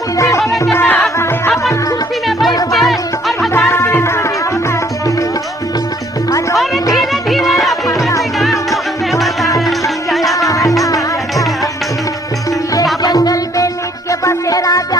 मुक्ति होवे के ना अपन कुर्सी में बैठ के और भगवान कृष्ण जी और धीरे धीरे अपनी बनेगा मोहन देवता जय जय ये जंगल में नीचे बसे राजा